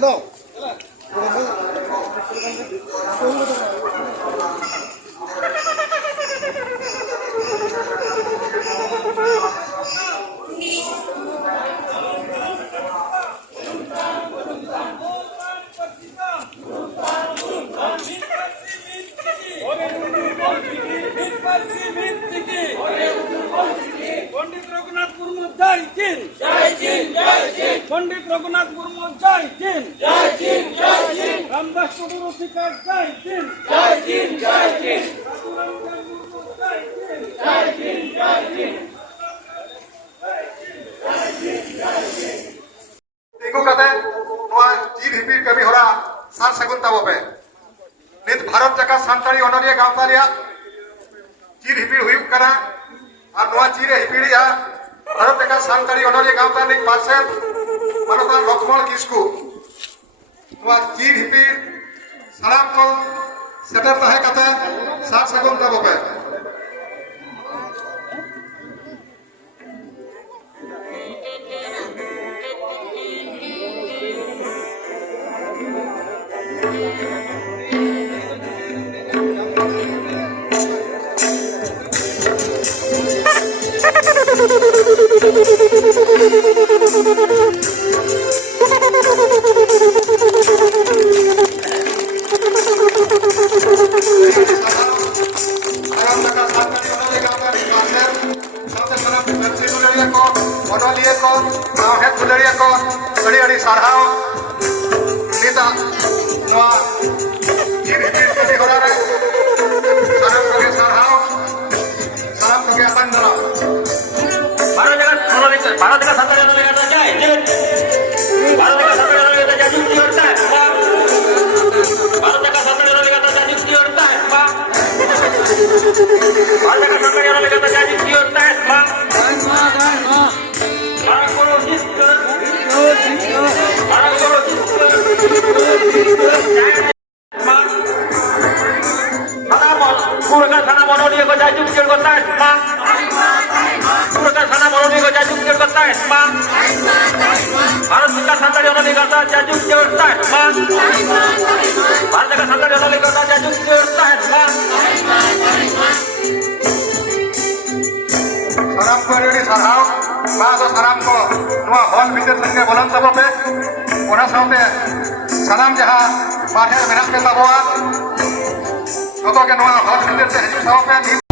daw. Pandit Raghunath Murmu जय हिंद जय हिंद जय हिंद पंडित रघुनाथ मुर्मू जय हिंद जय हिंद जय हिंद रामदास टुडू शिखर जय हिंद जय हिंद जय हिंद मुर्मू जय हिंद जय हिंद जय हिंद ᱛᱤᱸᱜᱩ ᱠᱟᱛᱮ ᱱᱚᱣᱟ ᱡᱤᱞ ᱦᱤᱯᱤᱲ ᱠᱟᱹᱢᱤ ᱦᱚᱨᱟ ᱥᱟᱨ ᱥᱟᱹᱜᱩᱱ ᱛᱟᱵᱚᱯᱮ ᱱᱤᱛ ᱵᱷᱟᱨᱚᱛ ᱡᱟᱠᱟᱛ ᱥᱟᱱᱛᱟᱲᱤ ᱚᱱᱚᱞᱤᱭᱟᱹ ᱜᱟᱶᱛᱟ ᱨᱮᱭᱟᱜ ᱡᱤᱞ ᱦᱤᱯᱤᱲ ᱦᱩᱭᱩᱜ ᱠᱟᱱᱟ ᱟᱨ ᱱᱚᱣᱟ ᱡᱤᱞ ᱦᱤᱯᱤᱲᱤᱡᱼᱟ ᱵᱷᱟᱨᱚᱛ ᱡᱟᱠᱟᱛ ᱥᱟᱱᱛᱟᱲᱤ ᱚᱱᱚᱞᱤᱭᱟᱹ ᱜᱟᱶᱛᱟ ᱨᱤᱱᱤᱡ ᱯᱟᱨᱥᱮᱞ ᱢᱟᱱᱚᱛᱟᱱ ᱞᱚᱠᱷᱢᱚᱬ ᱠᱤᱥᱠᱩ ᱱᱚᱣᱟ ᱡᱤᱞ ᱦᱤᱯᱤᱲ ᱥᱟᱱᱟᱢ ᱠᱚ ᱥᱮᱴᱮᱨ ᱛᱟᱦᱮᱸ ᱠᱟᱛᱮ ᱥᱟᱨ ᱥᱟᱹᱜᱩᱱ ᱛᱟᱵᱚᱯᱮ ᱚᱱᱚᱞᱤᱭᱟᱹ ᱠᱚ ᱥᱟᱶᱦᱮᱫ ᱫᱩᱞᱟᱹᱲᱤᱭᱟᱹ ᱠᱚ ᱟᱹᱰᱤ ᱟᱹᱰᱤ ᱥᱟᱨᱦᱟᱣ ᱱᱤᱛᱟᱜ ᱱᱚᱣᱟ ᱡᱤᱞ ᱦᱤᱯᱤᱲ ᱠᱟᱹᱢᱤ ᱦᱚᱨᱟ ᱨᱮ ᱥᱟᱱᱟᱢ ᱠᱚᱜᱮ ᱥᱟᱨᱦᱟᱣ ᱥᱟᱱᱟᱢ ᱠᱚᱜᱮ ᱟᱛᱟᱝ ᱫᱟᱨᱟᱢ भारत जगत संतान ऑनलाइन गाता जय हिंद भारत जगत संतान ऑनलाइन गाता जय युक्ति और तर्क भारत जगत संतान ऑनलाइन गाता जय युक्ति और तर्क भारत जगत संतान ऑनलाइन गाता जय युक्ति और तर्क भारत को जिसको पूरा खाना बनोलिए को जय युक्ति और तर्क खाना बनोलिए को जय युक्ति और तर्क भारत जगत संतान ऑनलाइन गाता जय युक्ति और तर्क भारत जगत संतान ऑनलाइन गाता जय युक्ति और तर्क ᱥᱟᱱᱟᱢ ᱠᱚ ᱟᱹᱰᱤ ᱥᱟᱨᱦᱟᱣ ᱢᱟ ᱫᱚ ᱥᱟᱱᱟᱢ ᱠᱚ ᱱᱚᱣᱟ ᱦᱚᱞ ᱵᱷᱤᱛᱤᱨ ᱥᱮᱫ ᱵᱚᱞᱚᱱ ᱛᱟᱵᱚᱯᱮ ᱚᱱᱟ ᱥᱟᱶᱛᱮ ᱥᱟᱱᱟᱢ ᱡᱟᱦᱟᱸ ᱵᱟᱦᱨᱮ ᱢᱮᱱᱟᱜ ᱯᱮ ᱛᱟᱵᱚᱣᱟ ᱡᱚᱛᱚ ᱜᱮ ᱱᱚᱣᱟ ᱦᱚᱞ ᱵᱷᱤᱛᱤᱨ ᱥᱮᱫ ᱦᱤᱡᱩᱜ ᱛᱟᱵᱚᱯᱮ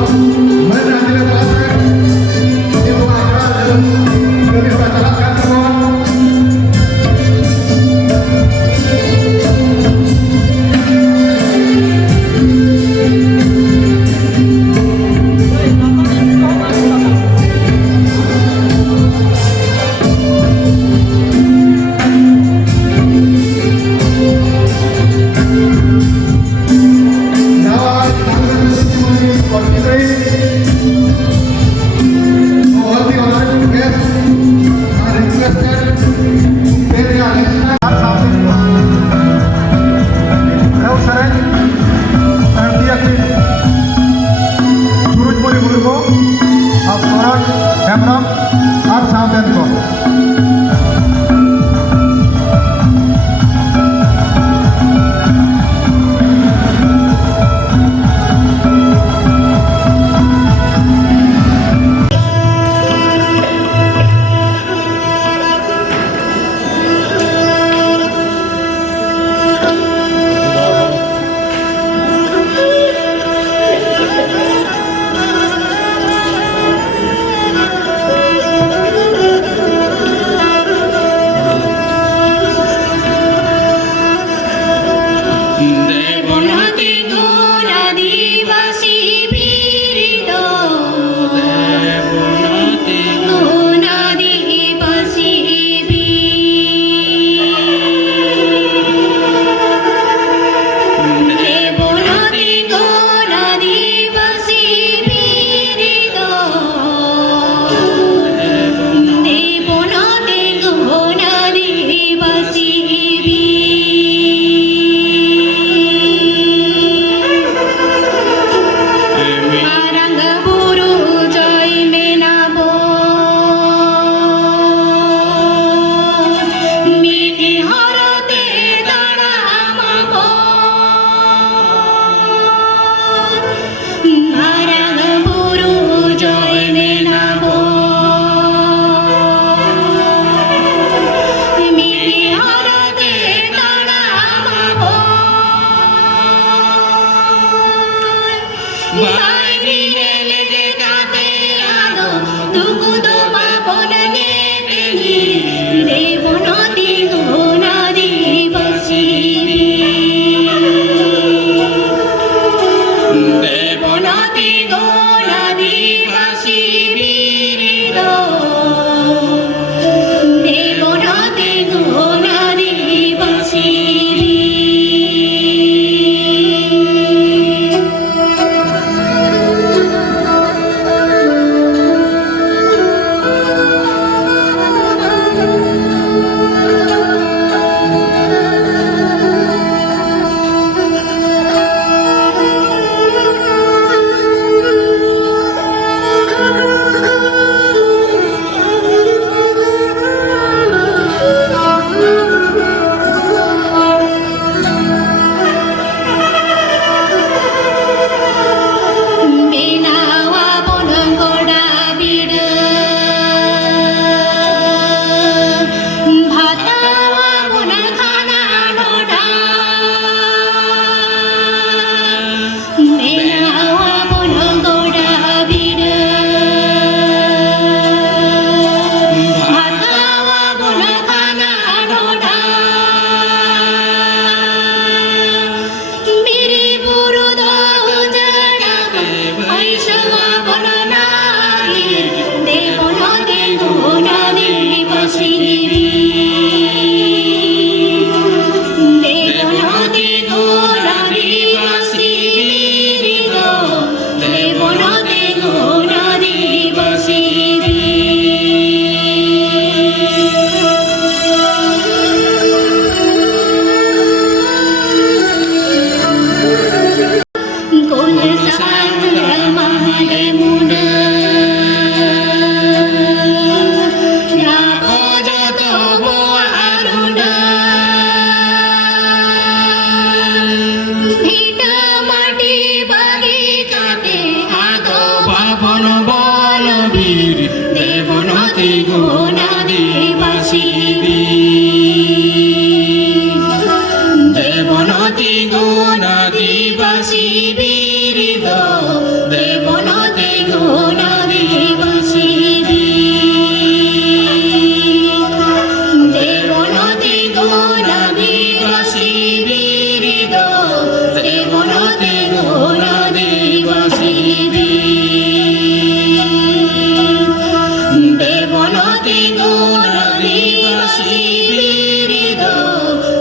গুণ আদিবাসী বীর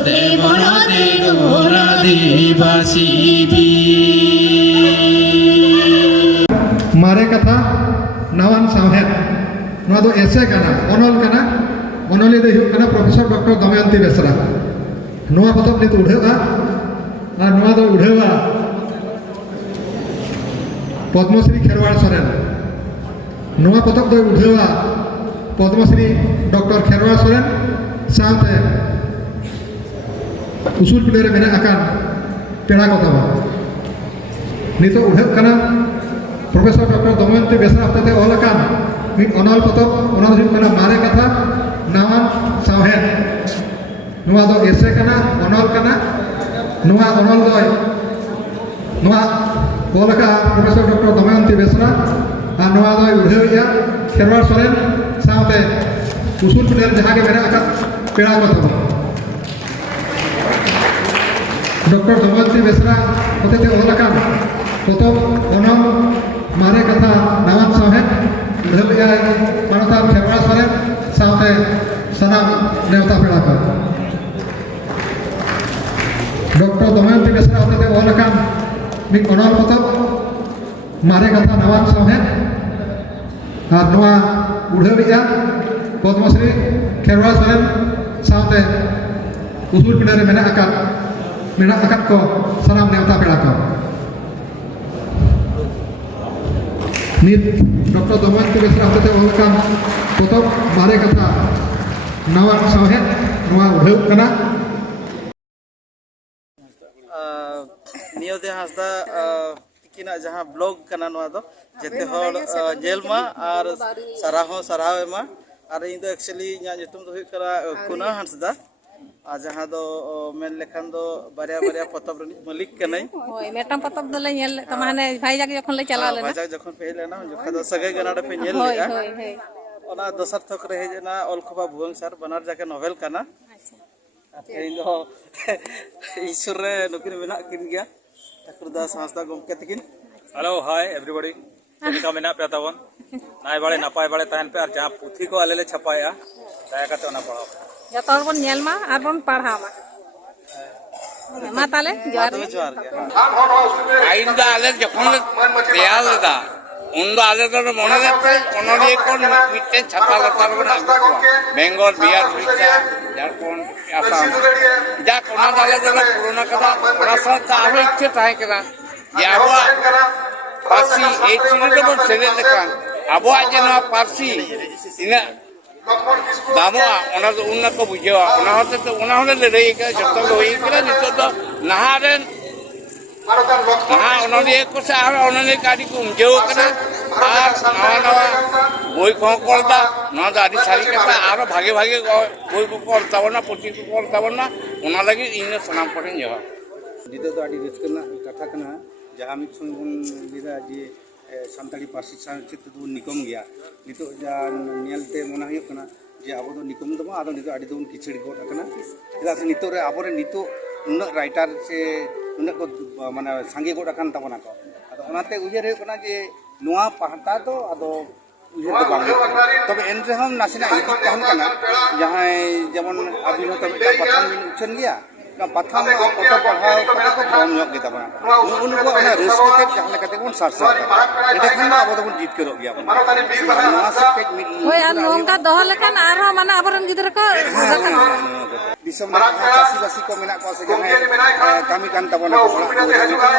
দেবনাথে গুণ আদিবাসী मारे कथा नवान साहेब नवा दो एसे कना ओनल कना ओनली दे हुक कना प्रोफेसर डॉक्टर दमयंती बेसरा नवा पतब नित उढेवा आ नवा दो उढेवा पद्मश्री खेरवाड़ सोरेन नवा पतब दो उढेवा पद्मश्री डॉक्टर खेरवाड़ सोरेन साथे उसूल पिडरे मेना आकान पेड़ा कथावा नितो उढेव कना प्रोफेसर डॉक्टर दमयंती बेसरा हफ्ते ओलकान मिद अनल पतब ओना दो हुक कना मारे कथा नवान साहेब नवा दो एसे कना अनल कना नवा अनल दो नवा ओलका प्रोफेसर डॉक्टर दमयंती बेसरा आ नवा दो उढेविया खेरवाड़ सोरेन साथे उसूल पिडर जहां के मेरा आका पेड़ा कथा डॉक्टर दमयंती बेसरा हफ्ते ओलकान पतब अनल मारे कथा नवान साहेब उढेविया मानता खेरवाड़ सोरेन साथे सनाम नेवता पेड़ा का डॉक्टर दमयंती बेसरा हफ्ते ओलकान मिद अनल पतब मारे कथा नवान साहेब और नवा उढेविया पद्मश्री खेरवाड़ सोरेन साथे उसूल पिडरे मेना आकात को सनाम नेवता पेड़ा को नित डॉक्टर दमयंती बेसरा हफ्ते ओलकान पतब मारे कथा नवान साहेब नवा उढेव कना नियोदे हासदा तिकिना जहाँ ब्लॉग कना नवा दो जेते हर जेलमा और सराह एमा और इन दो एक्चुअली इना जुतुम दो हुई करा कुना हासदा आ जहाँ दो मेन लेखान दो बारिया पतब रनी मालिक कनाई होय मेटम पतब दले नेल तमाने भाईजाक जखन ले चला लेना भाईजाक जखन पे लेना जखन दो सगै गनाडे पे नेल होय लेगा होय होय ओना दोसर थक रहे जना अलखबा भुवंग सर बनार जाके नोवेल कना इन दो ईश्वर रे नुकिन मेना किन गया ठाकुरदास हांसदा गमके तकिन हेलो हाय एवरीबॉडी का मेना पे तावन नाय बाड़े नापाय बाड़े तहन पे और जहां पुथी को आलेले छपाया दया करते ओना पढ़ाओ जतो हर बन नेल मा आर बन पढ़ा मा ताले जोहार जोहार गया आइन दा आले जखन तैयार लेदा उन दा आले तो मने लेते ओनरी कोन मिटे छाता लता बना बेंगल बिहार उड़ीसा झारखंड आसाम जा कोना दाले तो पुराना कथा ओना साथ आरो इच्छा ताहे करा जे आबो पार्सी ए चिने बन सेले लेखान आबो जेना पार्सी इना दामो ओना तो उन्ना को बुझेवा ओना होते तो ओना होले लड़ाई के जत्तो होई के नितो तो नहारेन ओनरी को से आरो ओनरी गाड़ी को उमजेव कना आर नवा बोई को करदा ना दादी सारी कथा आरो भागे बोई को करतावना पुथि को करतावना ओना लगी इन सनाम पड़ेन जो नितो तो आडी रस्कना कथा कना जहां मिक संग बन लिदा जे सानताली पार्सी साहित्य तो निकम गया नितो जा नेलते मना हुई कना जे आबो दो निकम दो आदो नितो आडी दोन किछड़ी गोट कना चेदा से नितो रे आबो रे नितो उन्ना राइटर से उन्ना को माने सांगे गोट अकान तबना को आदो ओनाते उयेर हुई कना जे नोआ पाहता तो आदो उयेर दो बांग तबे एन रे हम नासिना इति तहन कना जहां जेमन अबिन तो पठान बिन उछन गया का पठान पतो पढ़ाए को कम योग गे तबना उनको ओना रेस्पेक्ट जहां लेकाते कोन सारसा एटा खान आबो तो जीत के रो गया नोआ से पेज मिल होय आर नोंगा दोह लेकन आर माने आबरन गिदर को दिसम चासी बासी को मेना को से जहां कमी कान तबना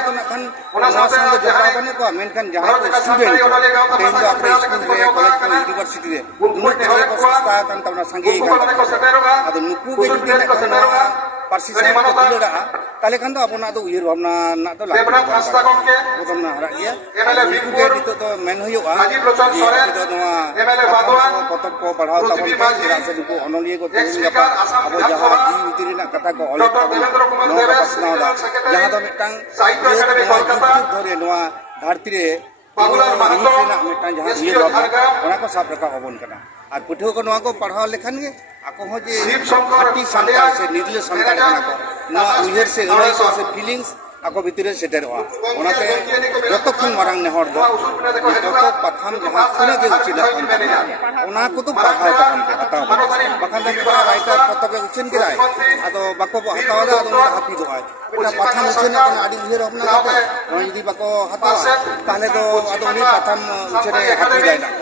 तो नखन ओना संग जोड़ा बने को मेनकन जहां को स्टूडेंट तेन दो अपने स्कूल रे कॉलेज को यूनिवर्सिटी रे उन्नो को संस्था कान तबना संगे आदो नुकु के जुदी पार्सी साहेब को दिलड़ा ताले खान तो अपना तो उयर भावना ना तो लाग प्रथम ना हरा गया के नितो तो मेन होयोआ तो नवा पतक को बढ़ाव तबन के से को अनलिए को तेन गपा अब जहां जी भीतरी ना कथा को ऑल तबन नो प्रश्न दा जहां तो मिटांग धरे नवा धरती रे बाबूलाल महतो मिटांग जहां ये ओना को साफ रखा होबन कना और पुठो को नवा को पढ़ाव लेखन के आको हो जे खाटी संतान से निर्ले संतान कना को नवा उयर से लड़ाई को से फीलिंग्स ᱟᱠᱚ ᱵᱷᱤᱛᱤᱨ ᱨᱮ ᱥᱮᱴᱮᱨᱚᱜᱼᱟ ᱚᱱᱟᱛᱮ ᱡᱚᱛᱚ ᱠᱷᱚᱱ ᱢᱟᱨᱟᱝ ᱱᱮᱦᱚᱨ ᱫᱚ ᱡᱚᱛᱚ ᱯᱟᱛᱷᱟᱢ ᱡᱟᱦᱟᱸ ᱛᱤᱱᱟᱹᱜ ᱜᱮ ᱩᱪᱤᱛᱚᱜ ᱠᱟᱱ ᱛᱟᱵᱚᱱᱟ ᱚᱱᱟ ᱠᱚᱫᱚ ᱯᱟᱲᱦᱟᱣ ᱛᱟᱵᱚᱱ ᱯᱮ ᱦᱟᱛᱟᱣ ᱠᱟᱛᱮ ᱵᱟᱠᱷᱟᱱ ᱫᱚ ᱢᱤᱫᱴᱟᱝ ᱨᱟᱭᱴᱟᱨ ᱯᱚᱛᱚᱵᱮ ᱩᱪᱷᱟᱹᱱ ᱠᱮᱫᱟᱭ ᱟᱫᱚ ᱵᱟᱠᱚ ᱦᱟᱛᱟᱣ ᱮᱫᱟ ᱟᱫᱚ ᱩᱱᱤ ᱫᱚ ᱦᱟᱹᱯᱤᱫᱚᱜᱼᱟᱭ ᱢᱤᱫᱴᱟᱝ ᱯᱟᱛᱷᱟᱢ ᱩᱪᱷᱟᱹᱱᱚᱜ ᱠᱟᱱᱟ ᱟᱹᱰᱤ ᱩᱭᱦᱟᱹᱨ ᱵᱷᱟᱵᱽᱱᱟ ᱠᱟᱛᱮ ᱱᱚᱣᱟ ᱡᱩᱫᱤ ᱵᱟᱠᱚ ᱦᱟᱛᱟᱣᱟ ᱛᱟᱦᱚᱞᱮ ᱫᱚ ᱟᱫᱚ ᱩᱱᱤ ᱯᱟᱛᱷᱟᱢ ᱩᱪᱷᱟᱹᱱᱮ ᱦᱟᱹᱯᱤᱫᱟᱭ ᱱᱟᱜ